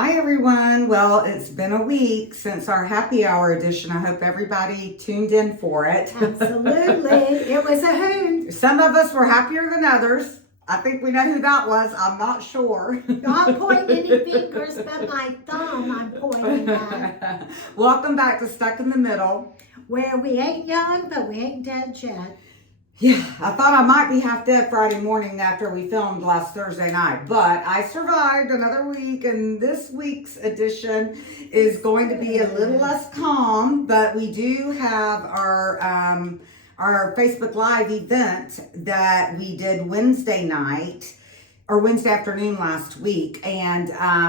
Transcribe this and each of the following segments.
Hi everyone. Well, it's been a week since our happy hour edition. I hope everybody tuned in for it. Absolutely. It was a hoot. Some of us were happier than others. I think we know who that was. I'm not sure. Not pointing any fingers, but my thumb I'm pointing at. Welcome back to Stuck in the Middle. Where we ain't young, but we ain't dead yet. Yeah, I thought I might be half dead Friday morning after we filmed last Thursday night, but I survived another week, and this week's edition is going to be a little less calm, but we do have our Facebook Live event that we did Wednesday night or Wednesday afternoon last week, and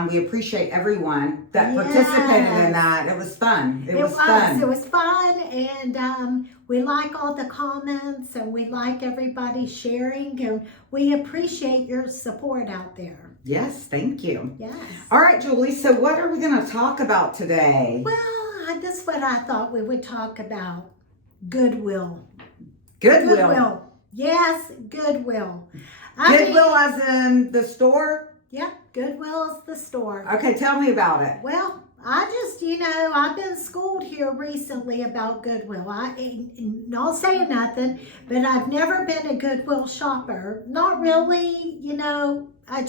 we appreciate everyone that participated in that. It was fun. It was fun. It was fun, and we like all the comments, and we like everybody sharing, and we appreciate your support out there. Yes, thank you. Yes. All right, Julie, so what are we going to talk about today? Well, this is what I thought we would talk about. Goodwill. Goodwill. Yes, Goodwill. Goodwill as in the store? Yep, Goodwill is the store. Okay, tell me about it. Well, I just, I've been schooled here recently about Goodwill. Not saying nothing, but I've never been a Goodwill shopper. Not really, I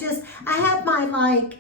have my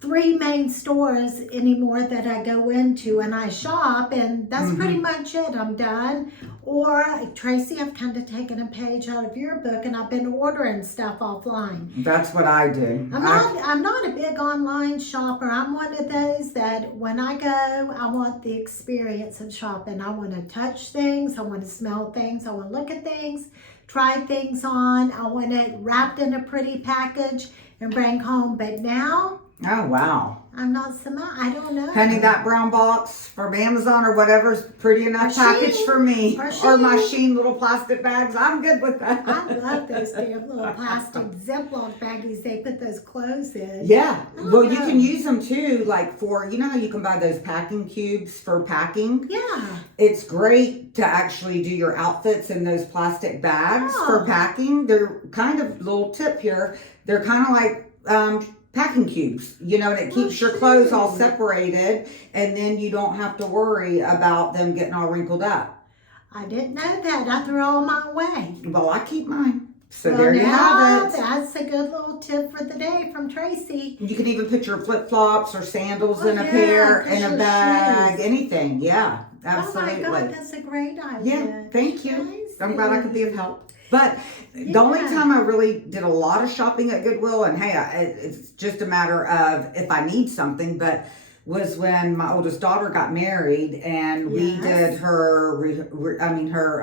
three main stores anymore that I go into and I shop, and that's pretty much it. I'm done. Or Tracy, I've kind of taken a page out of your book and I've been ordering stuff offline. That's what I do. I'm not a big online shopper. I'm one of those that when I go, I want the experience of shopping. I want to touch things. I want to smell things. I want to look at things, try things on. I want it wrapped in a pretty package and bring home. But now, oh, wow. I'm not I don't know. Honey, that brown box from Amazon or whatever's pretty enough package for me. Or my Sheen little plastic bags. I'm good with that. I love those damn little plastic Ziploc baggies they put those clothes in. Yeah. Well, you can use them too, for, how you can buy those packing cubes for packing? Yeah. It's great to actually do your outfits in those plastic bags for packing. They're kind of, little tip here, they're kind of like packing cubes, and it keeps your clothes all separated, and then you don't have to worry about them getting all wrinkled up. I didn't know that. I threw all mine away. Well, I keep mine. So there you have it. That's a good little tip for the day from Tracy. You can even put your flip-flops or sandals in a pair, in a bag, anything. Yeah, absolutely. Oh my God, that's a great idea. Yeah, thank you. I'm glad I could be of help. But the only time I really did a lot of shopping at Goodwill, and hey, it's just a matter of if I need something, but was when my oldest daughter got married, and we did her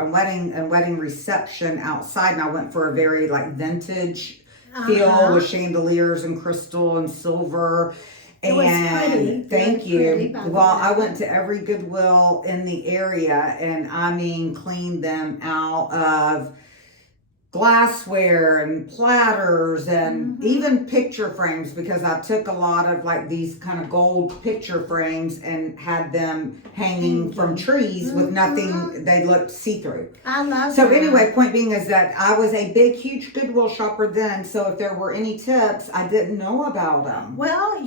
wedding reception outside, and I went for a very vintage feel with chandeliers and crystal and silver. It was pretty. Thank you. Well, I went to every Goodwill in the area, and cleaned them out of glassware and platters and even picture frames, because I took a lot of these kind of gold picture frames and had them hanging from trees with nothing. They looked see-through. I love So that. anyway, point being is that I was a big, huge Goodwill shopper then. So if there were any tips, I didn't know about them. Well,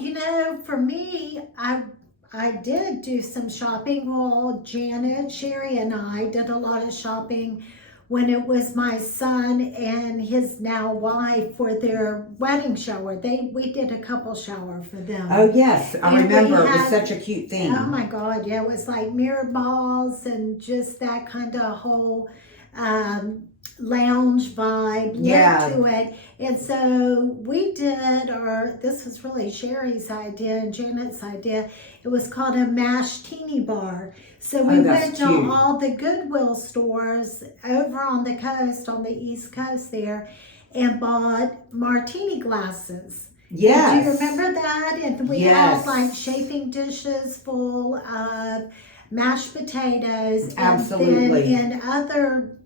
for me, I did do some shopping. Well, Janet, Sherry, and I did a lot of shopping when it was my son and his now wife for their wedding shower. We did a couple shower for them. Oh yes, I remember. It was such a cute thing. Oh my God, yeah, it was like mirror balls and just that kind of whole lounge vibe look to it. And so we did, this was really Sherry's idea and Janet's idea. It was called a mashed teeny bar. So we went to all the Goodwill stores over on the coast, on the East Coast there, and bought martini glasses. Yes. Do you remember that? And we had chafing dishes full of mashed potatoes. Absolutely. And other,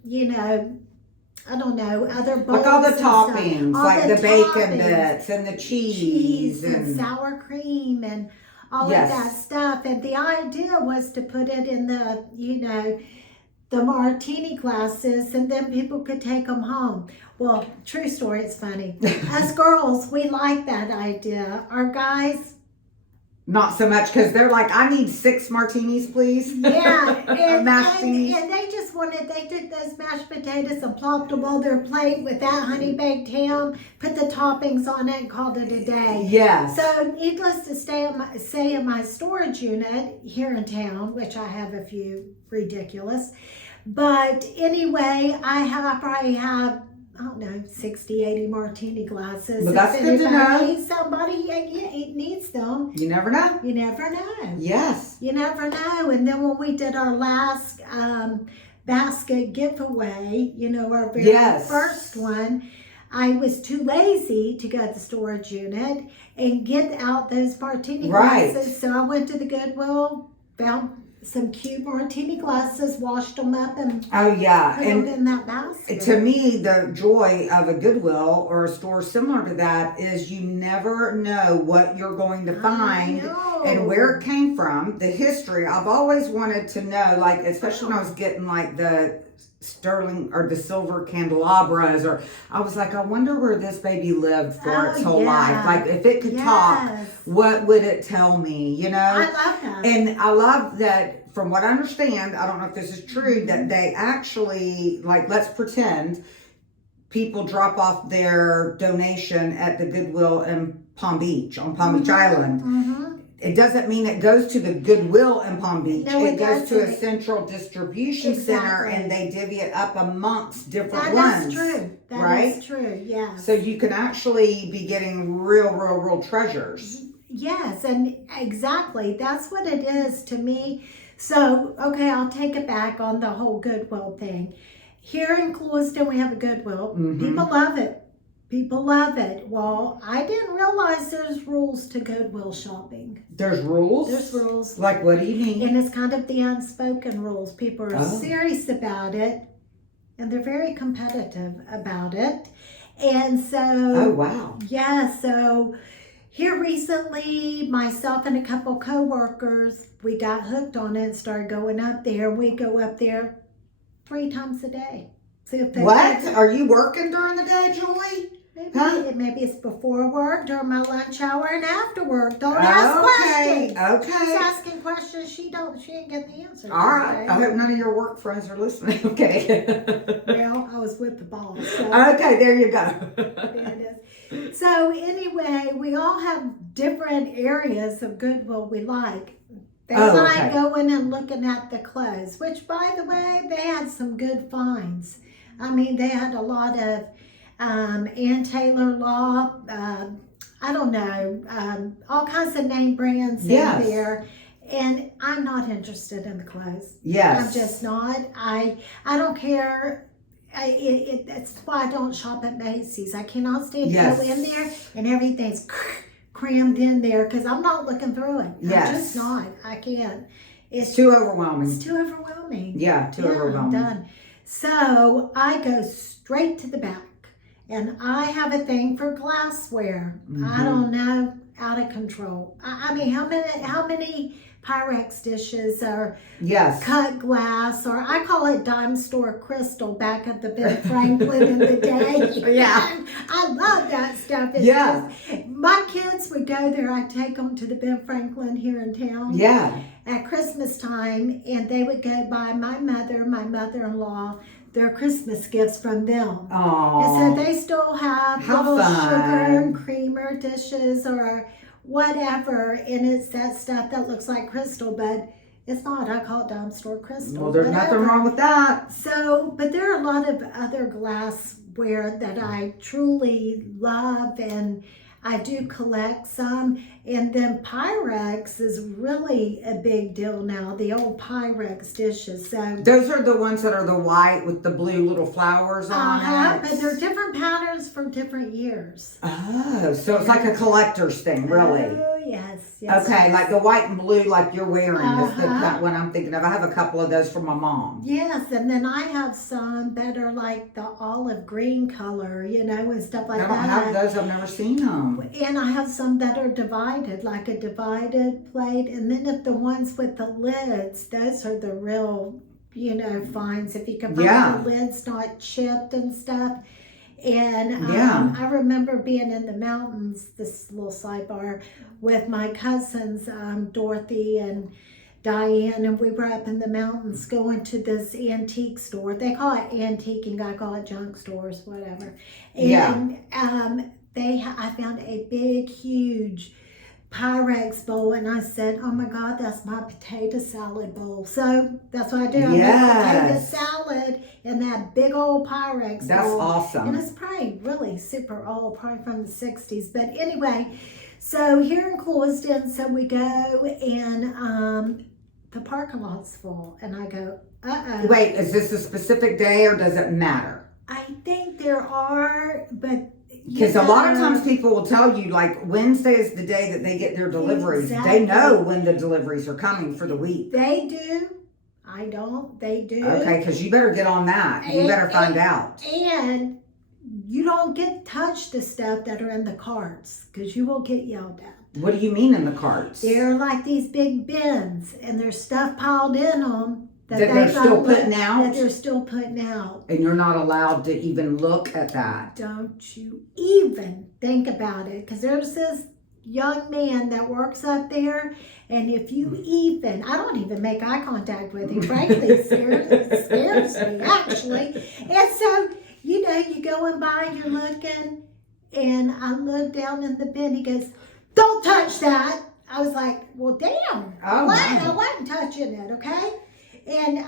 I don't know, other bowls. Like all the toppings, like the bacon toppings, bits and the cheese and sour cream and all of that stuff. And the idea was to put it in the martini glasses, and then people could take them home. Well, true story, it's funny. Us girls, we like that idea. Our guys, Not so much, because they're like, I need 6 martinis, please. Yeah, and Mashed they did those mashed potatoes and plopped them on their plate with that honey baked ham, put the toppings on it, and called it a day. Yes. So, needless to say, in my storage unit here in town, which I have a few ridiculous, but anyway, I probably have, I don't know, 60, 80 martini glasses. But that's good to know. Needs somebody, it needs them. You never know. You never know. Yes. You never know. And then when we did our last basket giveaway, our very first one, I was too lazy to go to the storage unit and get out those martini glasses. So I went to the Goodwill, found some cute martini glasses, washed them up, and put them in that basket. To me, the joy of a Goodwill or a store similar to that is you never know what you're going to find and where it came from, the history. I've always wanted to know, like, especially when I was getting like the sterling or the silver candelabras, or I was like, I wonder where this baby lived for its whole life. Like, if it could talk, what would it tell me? I love that. And I love that, from what I understand, I don't know if this is true, that they actually, like, let's pretend people drop off their donation at the Goodwill in Palm Beach, on Palm Beach Island. It doesn't mean it goes to the Goodwill in Palm Beach. No, it goes to a central distribution center, and they divvy it up amongst different ones. That's true. That is true, yeah. So you can actually be getting real treasures. Yes, and exactly. That's what it is to me. So, okay, I'll take it back on the whole Goodwill thing. Here in Clewiston, we have a Goodwill. People love it. People love it. Well, I didn't realize there's rules to Goodwill shopping. There's rules? There's rules. Like, what do you mean? And it's kind of the unspoken rules. People are serious about it, and they're very competitive about it. And so... Oh, wow. Yeah, so here recently, myself and a couple co-workers, we got hooked on it and started going up there. We go up there 3 times a day. So what? Are you working during the day, Julie? Maybe it's before work, during my lunch hour, and after work. Don't ask questions. Okay. She's asking questions. She ain't getting the answer. All right. I hope none of your work friends are listening. Okay. Well, I was with the boss. So. Okay, there you go. There it is. So anyway, we all have different areas of Goodwill we like. They like going and looking at the clothes, which, by the way, they had some good finds. I mean, they had a lot of Ann Taylor Law, I don't know, all kinds of name brands in there. And I'm not interested in the clothes. Yes. I'm just not. I don't care. It's why I don't shop at Macy's. I cannot stand to go in there and everything's crammed in there because I'm not looking through it. I'm just not. I can't. It's too overwhelming. It's too overwhelming. Yeah, too overwhelming. I'm done. So I go straight to the back, and I have a thing for glassware. I don't know, out of control. I mean, how many Pyrex dishes are cut glass, or I call it dime store crystal back at the Ben Franklin in the day. Yeah. I love that stuff. It's just, my kids would go there. I'd take them to the Ben Franklin here in town. Yeah. At Christmas time, and they would go buy my mother-in-law, their Christmas gifts from them. Aww. And so they still have little sugar and creamer dishes or whatever, and it's that stuff that looks like crystal, but it's not. I call it dime store crystal. Well, there's nothing wrong with that. So, but there are a lot of other glassware that I truly love, and I do collect some. And then Pyrex is really a big deal now, the old Pyrex dishes. So those are the ones that are the white with the blue little flowers on it. But they're different patterns for different years. Oh, so it's like a collector's thing, really. Oh, yes. Okay, like the white and blue like you're wearing is the one I'm thinking of. I have a couple of those from my mom. Yes, and then I have some that are like the olive green color, and stuff like that. I don't have those. I've never seen them. And I have some that are divided, like a divided plate. And then if the ones with the lids, those are the real, finds. If you can find the lids not chipped and stuff. And Yeah. I remember being in the mountains, this little sidebar, with my cousins, Dorothy and Diane, and we were up in the mountains going to this antique store. They call it antiquing, I call it junk stores, whatever. And I found a big, huge Pyrex bowl, and I said, "Oh my God, that's my potato salad bowl." So that's what I do. I make potato salad in that big old Pyrex bowl. That's awesome. And it's probably really super old, probably from the 60s. But anyway, so here in Cloisden, so we go, and the parking lot's full, and I go, uh-oh. Wait, is this a specific day or does it matter? I think there are, but because a lot of times people will tell you, like, Wednesday is the day that they get their deliveries. Exactly. They know when the deliveries are coming for the week. They do. I don't. They do. Okay, because you better get on that. You better find out. And you don't get touch the stuff that are in the carts, because you will get yelled at. What do you mean in the carts? They're like these big bins, and there's stuff piled in them that they're still putting out? That they're still putting out. And you're not allowed to even look at that. Don't you even think about it, because there's this young man that works up there, and if you even, I don't even make eye contact with him, frankly, it scares me, actually. And so, you know, you going by, you're looking, and I look down in the bin, he goes, "Don't touch that." I was like, well, damn, I wasn't touching it, okay? And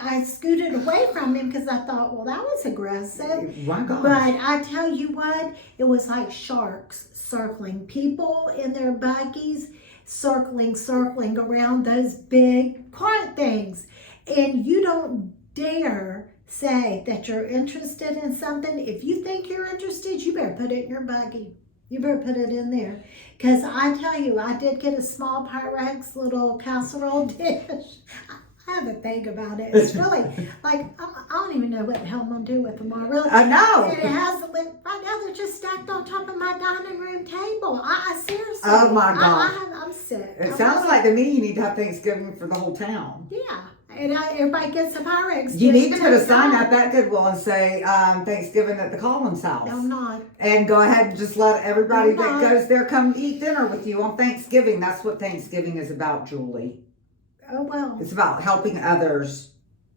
I scooted away from him because I thought, well, that was aggressive. My gosh. But I tell you what, it was like sharks circling. People in their buggies circling around those big cart things. And you don't dare say that you're interested in something. If you think you're interested, you better put it in your buggy. You better put it in there. Because I tell you, I did get a small Pyrex little casserole dish. I have a thing about it. It's really, like, I don't even know what the hell I'm going to do with them all. Really. I know. And it has, right now they're just stacked on top of my dining room table. I seriously. Oh my gosh. I'm sick. It sounds like to me you need to have Thanksgiving for the whole town. Yeah. And everybody gets a Pyrex. You need to put a sign up at Goodwill and say Thanksgiving at the Collins house. No, I'm not. And go ahead and just let everybody that goes there come eat dinner with you on Thanksgiving. That's what Thanksgiving is about, Julie. Oh, well. It's about helping others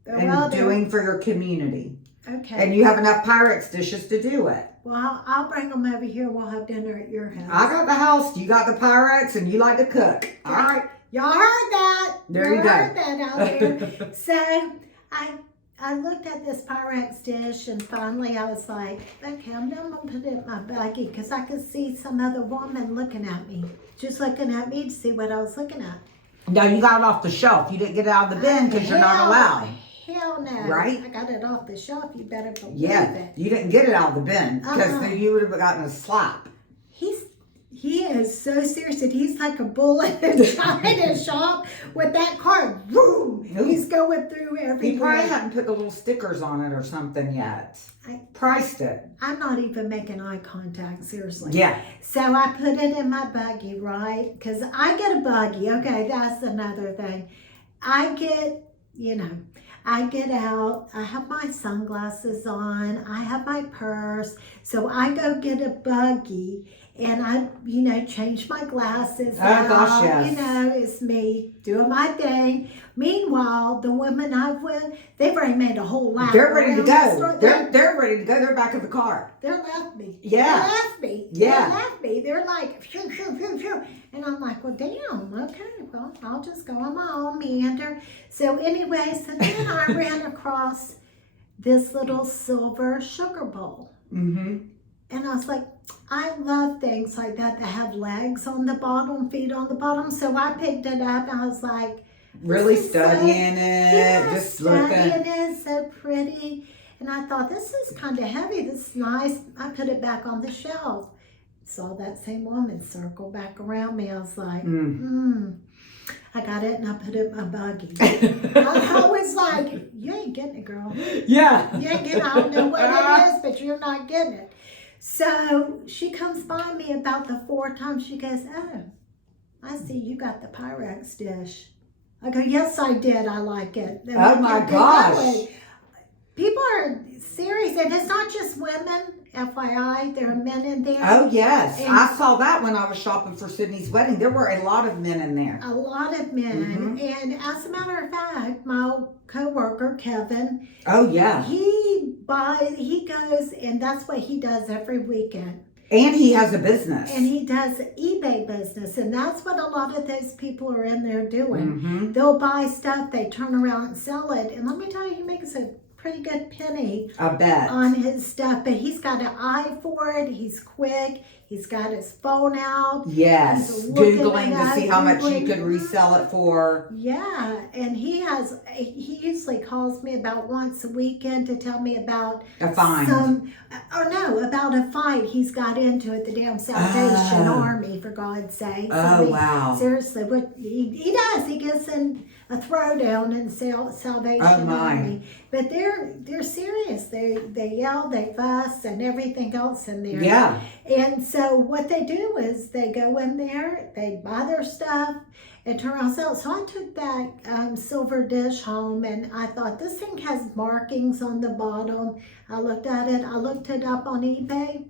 and doing for your community. Okay. And you have enough Pyrex dishes to do it. Well, I'll bring them over here. We'll have dinner at your house. I got the house, you got the Pyrex, and you like to cook. All right. Y'all heard that. There you go. Heard that out there. So I looked at this Pyrex dish, and finally I was like, okay, I'm going to put it in my baggie, because I could see some other woman looking at me, just looking at me to see what I was looking at. No, you got it off the shelf. You didn't get it out of the bin because you're not allowed. Hell no. Right? I got it off the shelf. You better believe it. You didn't get it out of the bin because then you would have gotten a slap. He is so serious that he's like a bull in a china shop with that cart. Boom! He's going through everywhere. He probably hadn't put the little stickers on it or something yet. Priced it. I'm not even making eye contact, seriously. Yeah. So I put it in my buggy, right? Because I get a buggy. Okay, that's another thing. I get out, I have my sunglasses on, I have my purse. So I go get a buggy and I, change my glasses out. Gosh, yes. It's me doing my thing. Meanwhile, the women I'm with, they've already made a whole lap. They're ready to go. They're ready to go. They're back in the car. They're left me. Yeah. They left me. Yeah. They left me. They're like, phew, phew, phew, phew. And I'm like, well, damn, okay, well, I'll just go on my own meander. So anyway, so then I ran across this little silver sugar bowl. Mm-hmm. And I was like, I love things like that have legs on the bottom, feet on the bottom. So I picked it up and I was like, really studying it, just looking. Studying it, so pretty. And I thought, this is kind of heavy. This is nice. I put it back on the shelf. Saw that same woman circle back around me. I was like, I got it and I put it in my buggy. I was like, you ain't getting it, girl. Yeah. You ain't getting it. I don't know what it is, but you're not getting it. So she comes by me about the fourth time. She goes, oh, I see you got the Pyrex dish. I go, yes, I did. I like it. Oh my gosh. People are serious. And it's not just women, FYI, there are men in there. Oh, yes. And I saw that when I was shopping for Sydney's wedding. There were a lot of men in there. a lot of men. And as a matter of fact, my co-worker, Kevin, Oh, yeah. he goes, and that's what he does every weekend. And he has a business. And he does eBay business, and that's what a lot of those people are in there doing. Mm-hmm. They'll buy stuff, they turn around and sell it, and let me tell you, he makes a pretty good penny I bet. on his stuff. But he's got an eye for it. He's quick. He's got his phone out. Yes. He's looking Googling it up, to see how much you Googling. could resell it for. Yeah, and he usually calls me about once a weekend to tell me about A find. about a fight he's got into at the damn Salvation Oh. Army, for God's sake. Oh, wow. Seriously, what he does, he gets in a throwdown in Salvation Oh, my. Army. But they're serious. They yell, they fuss, and everything else in there. Yeah. And so what they do is they go in there, they buy their stuff, and turn around and sell it. So I took that silver dish home, and I thought, this thing has markings on the bottom. I looked at it. I looked it up on eBay.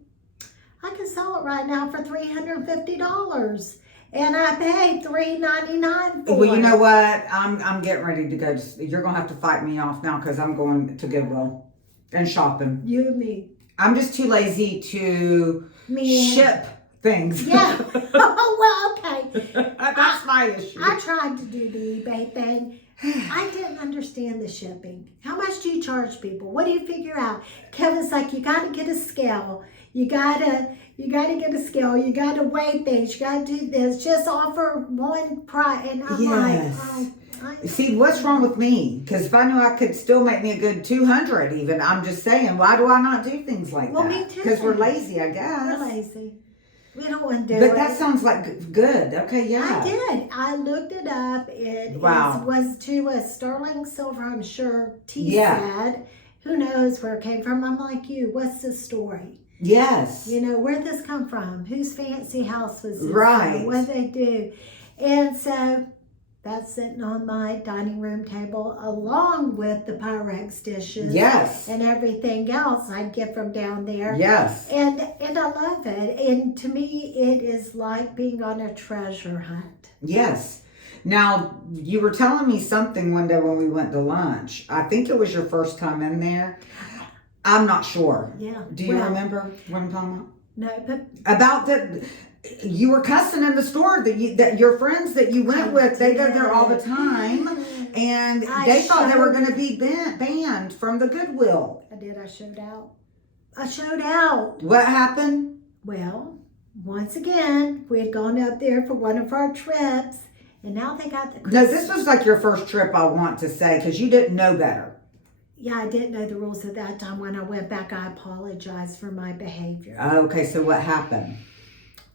I can sell it right now for $350. And I paid $3.99 for it. Well, you know what? I'm getting ready to go. You're going to have to fight me off now because I'm going to Goodwill and shopping. You and me. I'm just too lazy to Me and- ship things. Yeah. Oh, well, okay. That's my issue. I tried to do the eBay thing. I didn't understand the shipping. How much do you charge people? What do you figure out? Kevin's like, you got to get a scale. You gotta get a scale. You gotta weigh things. You gotta do this. Just offer one price. And I'm Yes. like, See, what's wrong with me? Because if I knew I could still make me a good 200 even, I'm just saying, why do I not do things like Well, that? me too. Because we're lazy, I guess. We're lazy. We don't want to do But it. that sounds like good. Okay, yeah. I did. I looked it up. It Wow. was to a sterling silver, I'm sure, tea Yeah. said. Who knows where it came from? I'm like you. What's the story? Yes. You know, where'd this come from? Whose fancy house was this? Right. What they do? And so that's sitting on my dining room table along with the Pyrex dishes. Yes. And everything else I'd get from down there. Yes. And I love it. And to me, it is like being on a treasure hunt. Yes. Now, you were telling me something one day when we went to lunch. I think it was your first time in there. I'm not sure. Yeah. Do you remember what I'm talking about? No, but About the, you were cussing in the store that your friends that you went with, they go there all the time, and they thought they were going to be banned from the Goodwill. I did. I showed out. I showed out. What happened? Well, once again, we had gone up there for one of our trips, and now they got the No, this was like your first trip, I want to say, because you didn't know better. Yeah, I didn't know the rules at that time. When I went back, I apologized for my behavior. Okay, so what happened?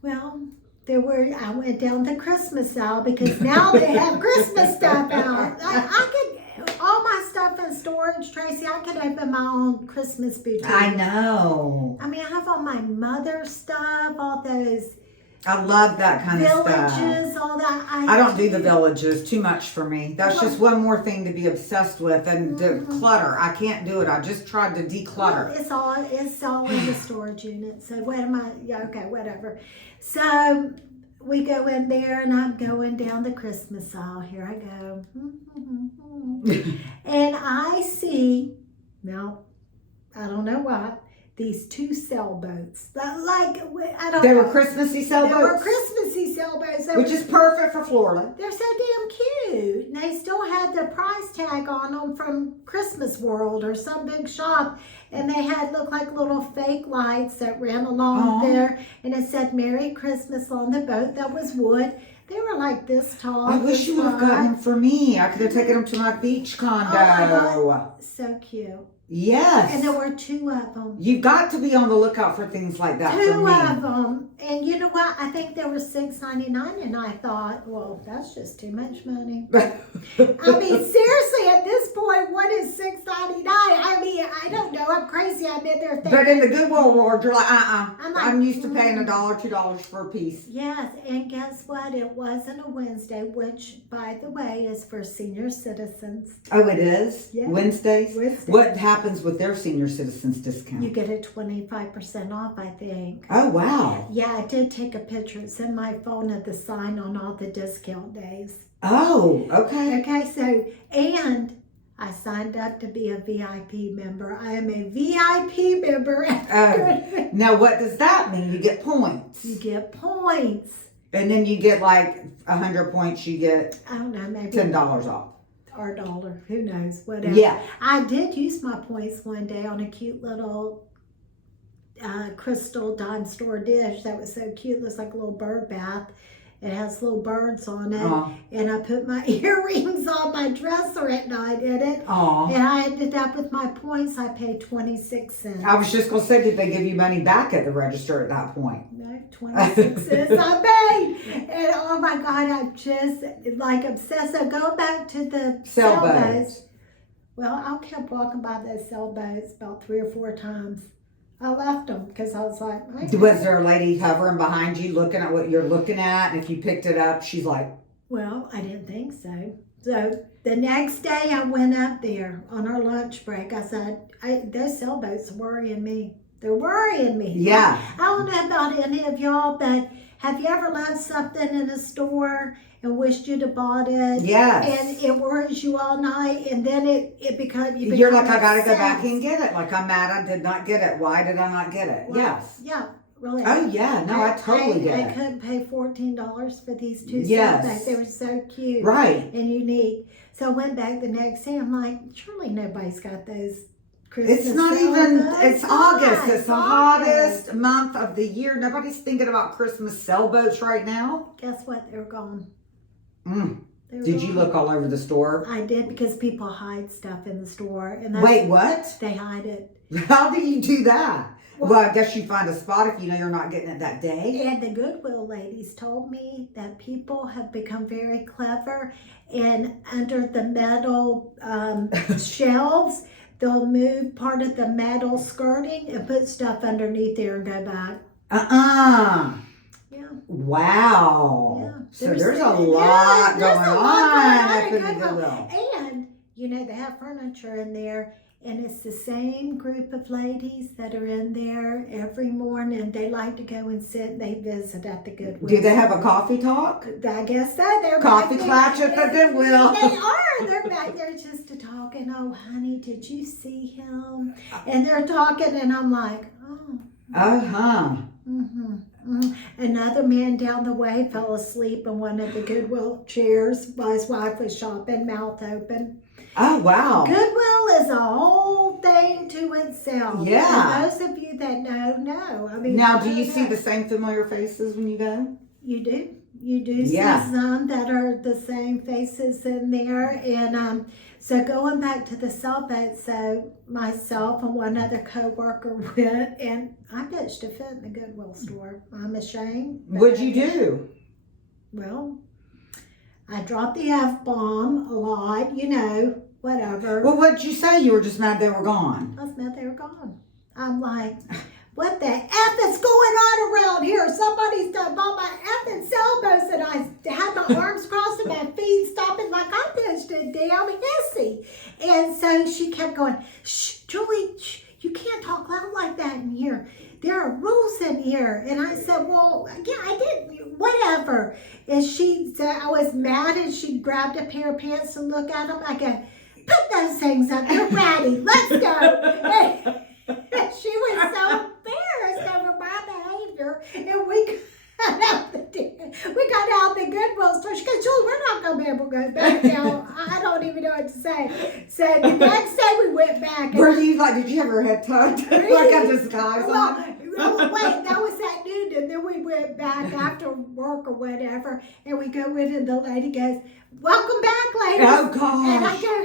Well, I went down the Christmas aisle because now they have Christmas stuff out. I could, all my stuff in storage, Tracy, I could open my own Christmas boutique. I know. I mean, I have all my mother stuff, all those I love that kind of stuff. villages, all that. I don't do the villages. Too much for me. That's just one more thing to be obsessed with and to clutter. I can't do it. I just tried to declutter. Well, it's all in the storage unit. So what am I? Yeah, okay, whatever. So we go in there, and I'm going down the Christmas aisle. Here I go, and I see now. I don't know why. These two sailboats. I don't They know. were Christmassy They sailboats, were Christmassy sailboats. which is perfect for Florida. They're so damn cute. And they still had the price tag on them from Christmas World or some big shop. And they looked like little fake lights that ran along there. And it said Merry Christmas on the boat. That was wood. They were like this tall. I wish you would have gotten them for me. I could have taken them to my beach condo. Oh my God. So cute. Yes. And there were two of them. You've got to be on the lookout for things like that for Two me. of them. And you know what? I think they were $6.99, and I thought, well, that's just too much money. I mean, seriously, at this point, what is $6.99? I mean, I don't know. I'm crazy. I'm in there thinking. But in the Goodwill world, you're like, I'm like, I'm used to paying $1, $2 for a piece. Yes, and guess what? It wasn't a Wednesday, which, by the way, is for senior citizens. Oh, it is? Yeah. Wednesdays? Wednesday. What happened happens with their senior citizens You discount? get a 25% off, I think. Oh, wow. Yeah, I did take a picture. It's in my phone of the sign on all the discount days. Oh, okay. Okay, so, and I signed up to be a VIP member. I am a VIP member. Now, what does that mean? You get points. You get points. And then you get like 100 points, you get I don't know, maybe $10 off. or a dollar. Who knows? Whatever. Yeah. I did use my points one day on a cute little crystal dime store dish that was so cute. It looks like a little bird bath. It has little birds on it. And I put my earrings on my dresser at night in it. Aw. And I ended up with my points. I paid 26 cents. I was just going to say, did they give you money back at the register at that point? No, 26 cents I paid. And oh my God, I'm just like obsessed. So going back to the sailboats. Well, I kept walking by those sailboats about 3 or 4 times. I left them because I was like, Was there a lady hovering behind you looking at what you're looking at? And if you picked it up, she's like, well, I didn't think so. So the next day I went up there on our lunch break. I said, those sailboats are worrying me. They're worrying me. yeah. I don't know about any of y'all, but have you ever left something in a store and wished you'd have bought it? Yes. And it worries you all night, and then it becomes You're like, I got to go back and get it. Like, I'm mad I did not get it. Why did I not get it? Well, yes. Yeah, really. Oh, yeah. No, I totally get I it. couldn't pay $14 for these 2 Yes. sailboats. They were so cute. Right. And unique. So I went back the next day. I'm like, surely nobody's got those Christmas It's not even, sailboats. it's August. It's the hottest month of the year. Nobody's thinking about Christmas sailboats right now. Guess what? They're gone. Mm. They were Did you gone. look all over the store? I did, because people hide stuff in the store. And Wait, what? They hide it. How do you do that? Well, I guess you find a spot if you know you're not getting it that day. And the Goodwill ladies told me that people have become very clever, and under the metal shelves, they'll move part of the metal skirting and put stuff underneath there and go back. Yeah. Wow. Yeah. So there's a lot going on up in the Goodwill. And, you know, they have furniture in there, and it's the same group of ladies that are in there every morning. They like to go and sit and they visit at the Goodwill. Do they have a coffee talk? I guess so. They're Coffee back there. clutch at the Goodwill. They are. They're back there just to talk. And, oh, honey, did you see him? And they're talking, and I'm like, oh. Uh-huh. Mm-hmm. Another man down the way fell asleep in one of the Goodwill chairs while his wife was shopping, mouth open. Oh, wow. Goodwill is a whole thing to itself. Yeah. And those of you that know. I mean, Now, do you see the same familiar faces when you go? You do. You do Yeah. see some that are the same faces in there. And so going back to the sailboat, so myself and one other co-worker went, and I pitched a fit in the Goodwill store. I'm ashamed. but What'd I you did. do? Well, I dropped the F-bomb a lot, you know, whatever. Well, what'd you say? You were just mad they were gone. I was mad they were gone. I'm like, what the F is going on around here? Somebody's done bought my effing sailboats, and I had my arms crossed and my feet stopping like I pitched a damn hissy. And so she kept going, shh, Julie, shh, you can't talk loud like that in here. There are rules in here. And I said, well, yeah, I did, whatever. And she said, I was mad, and she grabbed a pair of pants to look at them. I go, put those things up, you're ready, let's go. And she was so embarrassed over my behavior, and we got out the Goodwill store. She goes, Julie, we're not going to be able to go back now. I don't even know what to say. So the next day we went back. Were you like, did you have your head tucked? Like a disguise on? Wait, that was at noon, and then we went back after work or whatever, and we go in, and the lady goes, welcome back, ladies. Oh, gosh. And I go,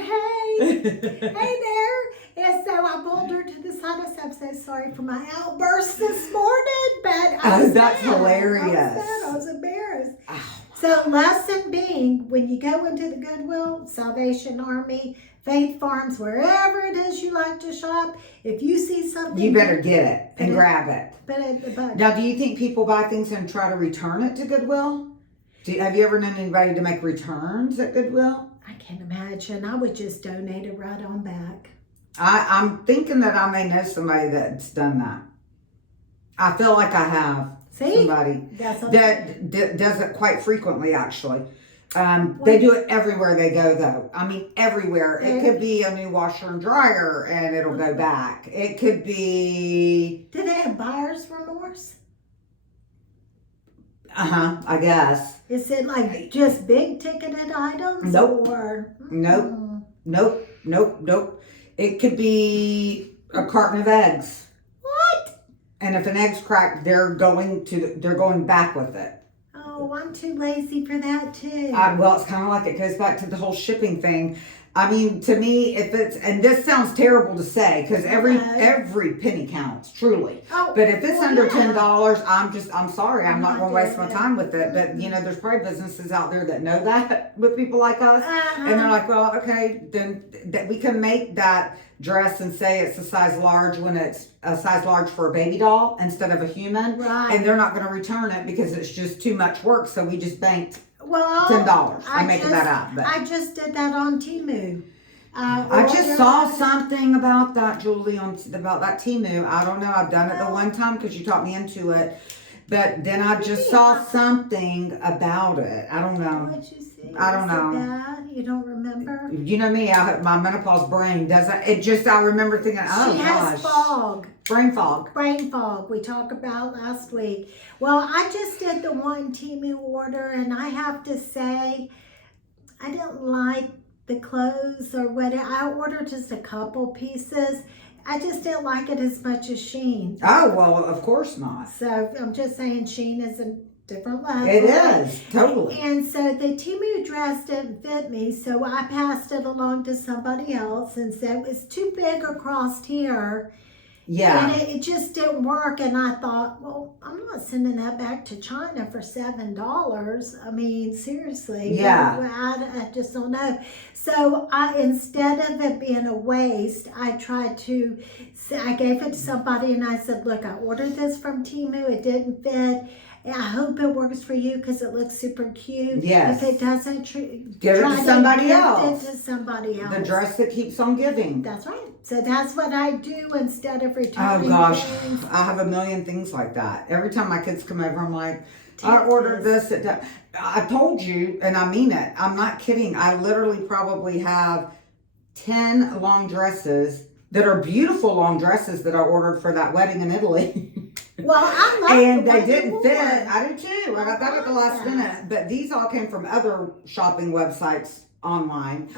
hey there. And so I pulled her to the side. I said, I'm so sorry for my outburst this morning, but I was that's mad. hilarious. I was embarrassed. Oh. So lesson being, when you go into the Goodwill, Salvation Army, Faith Farms, wherever it is you like to shop, if you see something, You better get it and grab it. put it in the bucket. Now, do you think people buy things and try to return it to Goodwill? Have you ever known anybody to make returns at Goodwill? I can't imagine. I would just donate it right on back. I'm thinking that I may know somebody that's done that. I feel like I have somebody that does it quite frequently, actually. They do it everywhere they go, though. I mean, everywhere. It could be a new washer and dryer, and it'll go back. It could be... Do they have buyer's remorse? I guess. Is it like just big ticketed items? Nope. Or... Nope. It could be a carton of eggs. What? And if an egg's cracked, they're going back with it. Oh, I'm too lazy for that too. Well, it's kind of like it goes back to the whole shipping thing. I mean, to me, if it's, and this sounds terrible to say, because every penny counts, truly. Oh, but if it's under $10, I'm sorry, I'm not going to waste my time with it. But you know, there's probably businesses out there that know that with people like us, and they're like, well, okay, then that we can make that dress and say it's a size large when it's a size large for a baby doll instead of a human, right? And they're not going to return it because it's just too much work. So we just banked. Well, $10. I'm making that up. But I just did that on Temu. I just saw something about that, Julie, about that Temu. I don't know. I've done it the one time because you taught me into it. But then I just saw something about it. I don't know. What'd you see? I don't know. Bad? You don't remember? You know me. My menopause brain doesn't. It just. I remember thinking, oh she gosh. has fog. Brain fog. Brain fog. We talked about last week. Well, I just did the one Temu order, and I have to say, I didn't like the clothes or whatever. I ordered just a couple pieces. I just didn't like it as much as Shein. Oh, well, of course not. So I'm just saying Shein is a different level. It is, totally. And so the Temu dress didn't fit me, so I passed it along to somebody else and said it was too big across here. Yeah. And it just didn't work, and I thought, well, I'm not sending that back to China for $7. I mean, seriously. Yeah. I just don't know. So instead of it being a waste, I gave it to somebody and I said, look, I ordered this from Temu. It didn't fit. I hope it works for you because it looks super cute. Yes. If it doesn't, give it to somebody else. Give it to somebody else. The dress that keeps on giving. That's right. So that's what I do instead of returning. Oh gosh, things. I have a million things like that. Every time my kids come over, I'm like, I ordered this. I told you, and I mean it. I'm not kidding. I literally probably have 10 long dresses that are beautiful long dresses that I ordered for that wedding in Italy. Well, I love and the they way didn't you fit. wore. I do too. I got that at the last minute. But these all came from other shopping websites online.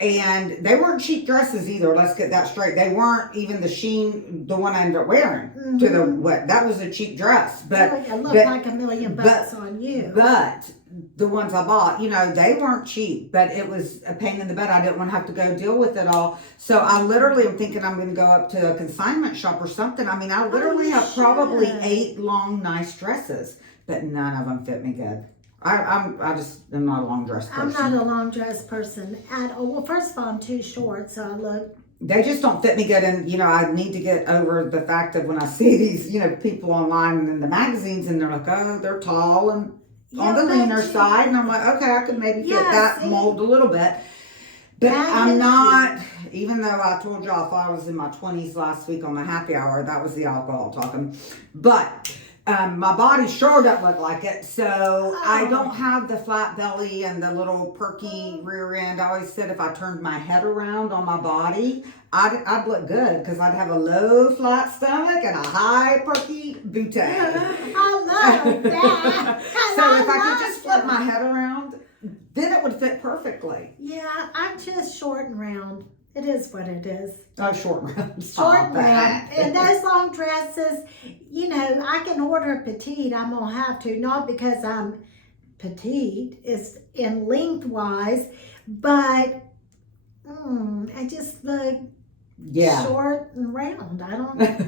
And they weren't cheap dresses either. Let's get that straight. They weren't even the Shein, the one I ended up wearing to the what. That was a cheap dress. But it looked like $1 million on you. But the ones I bought, you know, they weren't cheap, but it was a pain in the butt. I didn't want to have to go deal with it all. So I literally am thinking I'm going to go up to a consignment shop or something. I mean, I literally have probably 8 long, nice dresses, but none of them fit me good. I just am not a long dress person. I'm not a long dress person at all. Well, first of all, I'm too short, so I look. They just don't fit me good, and you know, I need to get over the fact that when I see these, you know, people online and in the magazines, and they're like, oh, they're tall and on the leaner side, and I'm like, okay, I could maybe fit that mold a little bit. But I'm not, even though I told y'all I thought I was in my 20s last week on my happy hour, that was the alcohol talking. But my body sure doesn't look like it, so I don't have the flat belly and the little perky rear end. I always said if I turned my head around on my body, I'd look good because I'd have a low flat stomach and a high perky bootay. I love that. So if I could just flip my head around, then it would fit perfectly. Yeah, I'm just short and round. It is what it is. Oh, short and round. Short and round. And those long dresses, you know, I can order petite. I'm going to have to. Not because I'm petite, it's in lengthwise, but I just look short and round. I don't like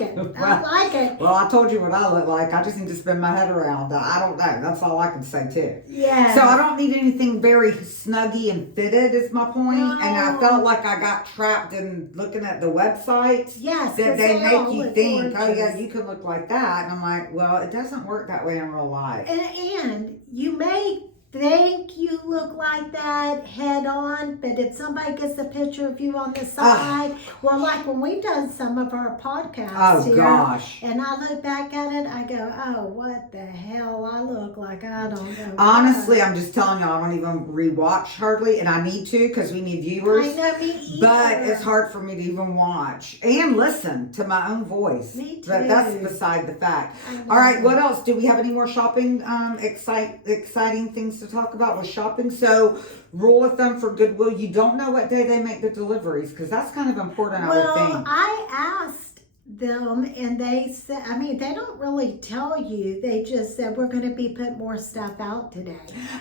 it. I don't like it. Well, I told you what I look like. I just need to spin my head around. I don't know. That's all I can say too. Yeah. So I don't need anything very snuggy and fitted is my point. No. And I felt like I got trapped in looking at the websites. Yes. That they make you think, gorgeous. oh yeah, you could look like that. And I'm like, well, it doesn't work that way in real life. And you may think you look like that head on, but if somebody gets a picture of you on the side, well, like when we've done some of our podcasts here, gosh. and I look back at it, I go, oh, what the hell? I look like I don't know. Honestly, I'm just telling you, I don't even rewatch hardly, and I need to because we need viewers. I know, me either. But it's hard for me to even watch and listen to my own voice. Me too. But that's beside the fact. All right, what else? Do we have any more shopping exciting things to talk about with shopping? So, rule of thumb for Goodwill, you don't know what day they make the deliveries because that's kind of important, I would think. Well, I asked them and they said, I mean, they don't really tell you. They just said, we're going to be putting more stuff out today.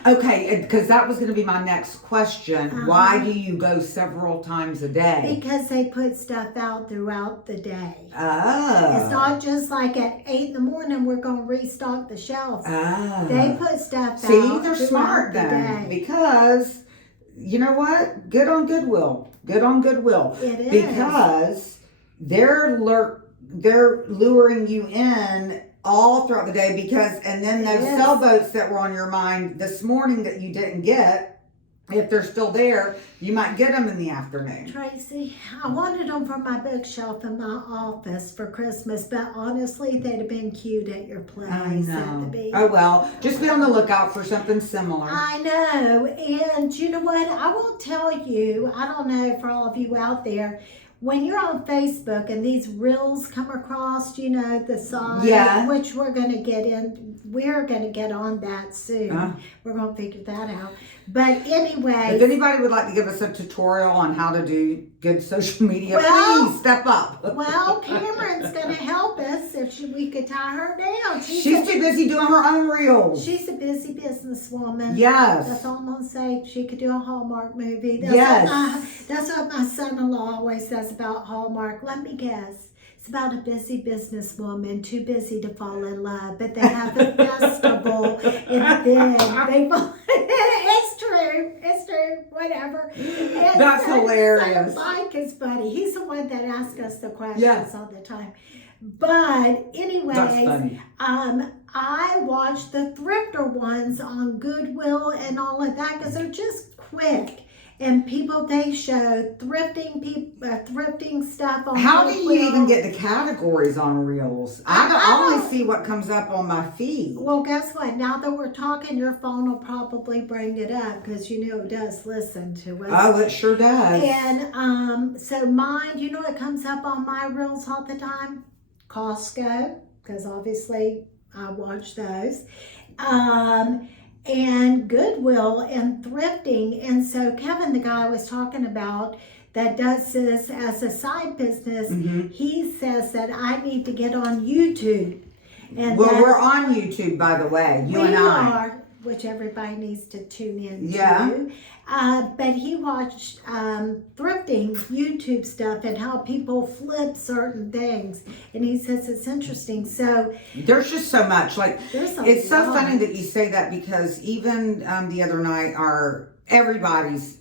Okay, because that was going to be my next question. Why do you go several times a day? Because they put stuff out throughout the day. Oh. It's not just like at 8 in the morning, we're going to restock the shelves. Oh. They put stuff out. See, they're smart the then. day. Because, you know what? Good on Goodwill. Good on Goodwill. It is. Because they're luring you in all throughout the day because, and then those sailboats that were on your mind this morning that you didn't get, if they're still there, you might get them in the afternoon. Tracy, I wanted them for my bookshelf in my office for Christmas, but honestly, they'd have been cute at your place. I know. At the beach. Oh well, just be on the lookout for something similar. I know, and you know what? I will tell you, I don't know for all of you out there, when you're on Facebook and these reels come across, you know, the side, which we're going to get on that soon. We're going to figure that out. But anyway. If anybody would like to give us a tutorial on how to do good social media, please step up. Well, Cameron's going to help us if we could tie her down. She's too busy doing her own reels. She's a busy businesswoman. Yes. That's all I'm going to say. She could do a Hallmark movie. That's what my son-in-law always says about Hallmark. Let me guess. It's about a busy businesswoman, too busy to fall in love, but they have a festival, and then they fall. It's true, whatever. And that's hilarious. So Mike is funny. He's the one that asks us the questions all the time. But anyways, that's funny. I watch the thrifter ones on Goodwill and all of that because they're just quick. And they show thrifting stuff on How Goodwill. do you even get the categories on reels? I only see what comes up on my feed. Well, guess what? Now that we're talking, your phone will probably bring it up because you know it does listen to us. Oh, it sure does. And so mine, you know what comes up on my reels all the time? Costco, because obviously I watch those. And Goodwill and thrifting. And so Kevin, the guy I was talking about that does this as a side business, he says that I need to get on YouTube. And we're on YouTube, by the way, you and I. We are, which everybody needs to tune in to. But he watched thrifting YouTube stuff and how people flip certain things. And he says it's interesting. So there's just so much. It's so lot. funny that you say that because even the other night, everybody's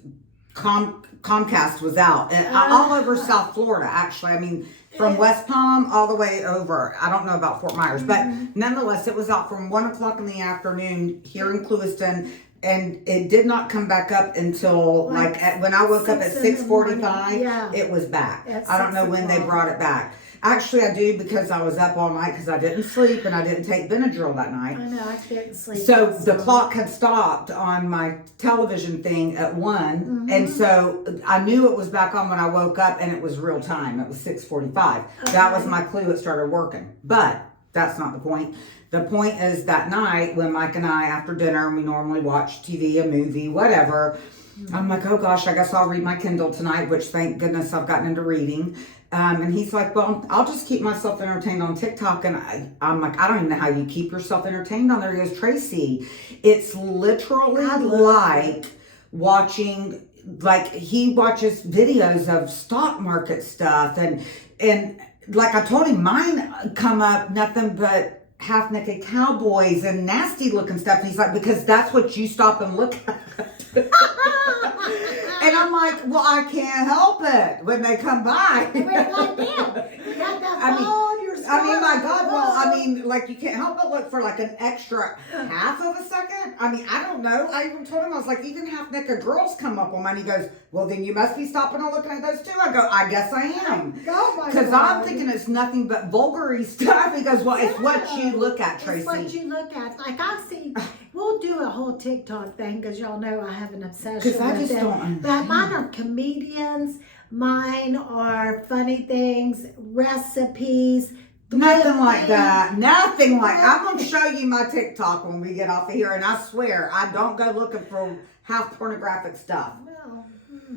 Comcast was out all over South Florida, actually. I mean, from West Palm all the way over. I don't know about Fort Myers, but nonetheless, it was out from 1 o'clock in the afternoon here in Clewiston. And it did not come back up until when I woke up at 6:45. It was back. I don't know when they brought it back. Actually, I do because I was up all night because I didn't sleep and I didn't take Benadryl that night. I know, I didn't sleep. So the clock had stopped on my television thing at 1. And so I knew it was back on when I woke up and it was real time. It was 6:45. That was my clue it started working. But that's not the point. The point is that night when Mike and I, after dinner, we normally watch TV, a movie, whatever. I'm like, oh gosh, I guess I'll read my Kindle tonight, which thank goodness I've gotten into reading. And he's like, well, I'll just keep myself entertained on TikTok. And I'm like, I don't even know how you keep yourself entertained on there. He goes, Tracy, it's literally like watching, he watches videos of stock market stuff. And like I told him, mine come up nothing but half-naked cowboys and nasty looking stuff. And he's like, because that's what you stop and look at. And I'm like, well, I can't help it when they come by. We're like, damn, you got that phone, you're scrolling. I mean, my God, well, I mean, like, you can't help but look for, like, an extra half of a second. I mean, I don't know. I even told him, I was like, even half naked girls come up on mine. He goes, well, then you must be stopping and looking at those too. I go, I guess I am. Oh my Because God. I'm thinking it's nothing but vulgar stuff. He goes, well, it's what you look at, Tracy. It's what you look at. Like, I see, we'll do a whole TikTok thing because y'all know I have an obsession Because I with just it. don't understand. But mine are comedians. Mine are funny things, recipes. Nothing like things. that. Nothing like I'm gonna show you my TikTok when we get off of here, and I swear I don't go looking for half pornographic stuff. Well,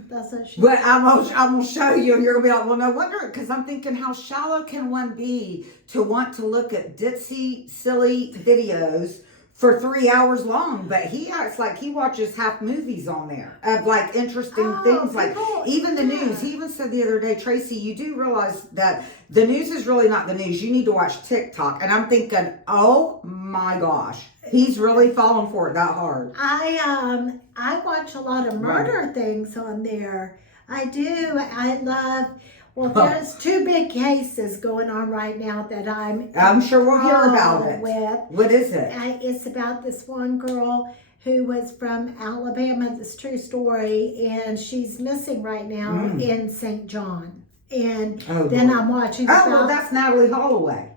that's what she. But I'm gonna show you, and you're gonna be like, well, no wonder, because I'm thinking, how shallow can one be to want to look at ditzy, silly videos for 3 hours long? But he acts like he watches half movies on there of like interesting things, like even the news. He even said the other day, Tracy, you do realize that the news is really not the news. You need to watch TikTok. And I'm thinking, oh my gosh, he's really falling for it that hard. I watch a lot of murder things on there. I do. I love. Well, there's two big cases going on right now that I'm sure we'll hear about it. With. What is it? It's about this one girl who was from Alabama. This true story, and she's missing right now in St. John. And then I'm watching. Well, that's Natalie Holloway.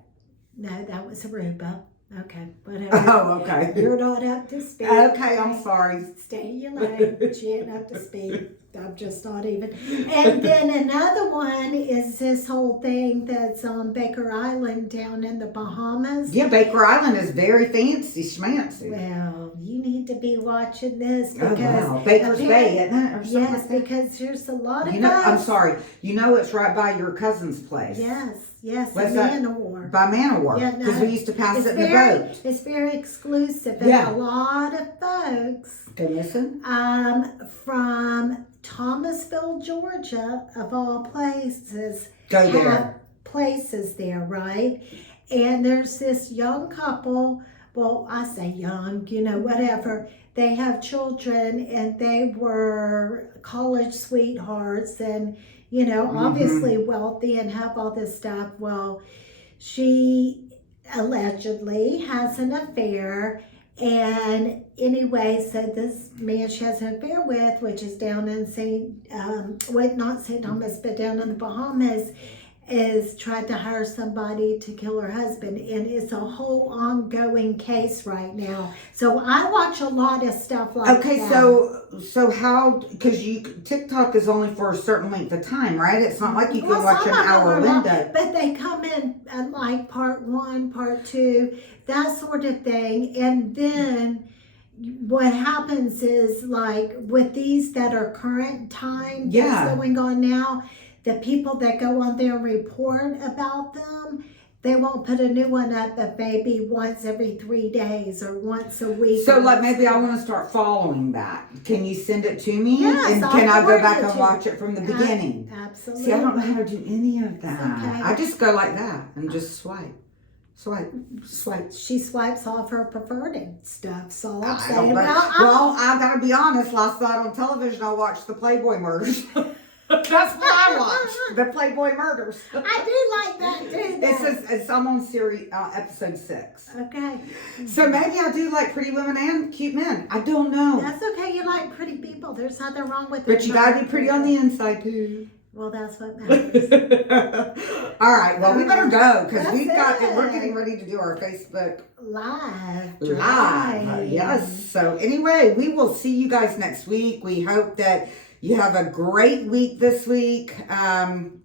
No, that was Aruba. Okay, whatever. Oh, okay. You're not up to speed. Okay, I'm sorry. Stay in your lane. She ain't up to speed. I'm just not even. And then another one is this whole thing that's on Baker Island down in the Bahamas. Yeah, Baker Island is very fancy, schmancy. Well, you need to be watching this because Baker's Bay, isn't it? Or something yes, like that? because there's a lot of I'm sorry. You know it's right by your cousin's place. Yes, What's in that? Manowar. By Manowar. Yeah, Because no, we used to pass it in the very, boat. It's very exclusive, and Yeah. a lot of folks Go listen. from Thomasville, Georgia, of all places, Go have there. places there, right? And there's this young couple, well, I say young, whatever. They have children, and they were college sweethearts, and, obviously wealthy and have all this stuff. Well, she allegedly has an affair. And anyway, so this man she has an affair with, which is down in not St. Thomas, but down in the Bahamas, is tried to hire somebody to kill her husband. And it's a whole ongoing case right now. So I watch a lot of stuff like that. Okay, so how, because TikTok is only for a certain length of time, right? It's not like you can watch an hour window. But they come in at like part 1, part 2, that sort of thing. And then what happens is, like with these that are current time that's going on now, the people that go on there and report about them, they won't put a new one up but maybe once every 3 days or once a week. So like maybe I want to start following that. Can you send it to me? Yes, and can I go back and watch it from the beginning? Absolutely. See, I don't know how to do any of that. Okay. I just go like that and just swipe. She swipes off her preferred stuff. So I'm I saying, don't know. Well, I gotta be honest. Last night on television, I watched the Playboy murders. That's what I watched. The Playboy murders. I do like that too. I'm on series episode 6. Okay. So maybe I do like pretty women and cute men. I don't know. That's okay. You like pretty people. There's nothing wrong with it. But you gotta be pretty on the inside too. Well, that's what matters. All right. Well, we better go because That's it. we're getting ready to do our Facebook Live. Yes. So anyway, we will see you guys next week. We hope that you have a great week this week.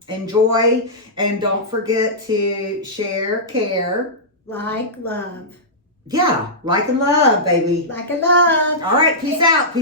Enjoy, and don't forget to share, care, Like love. Yeah, like and love, baby. Like and love. All right. Peace out, people.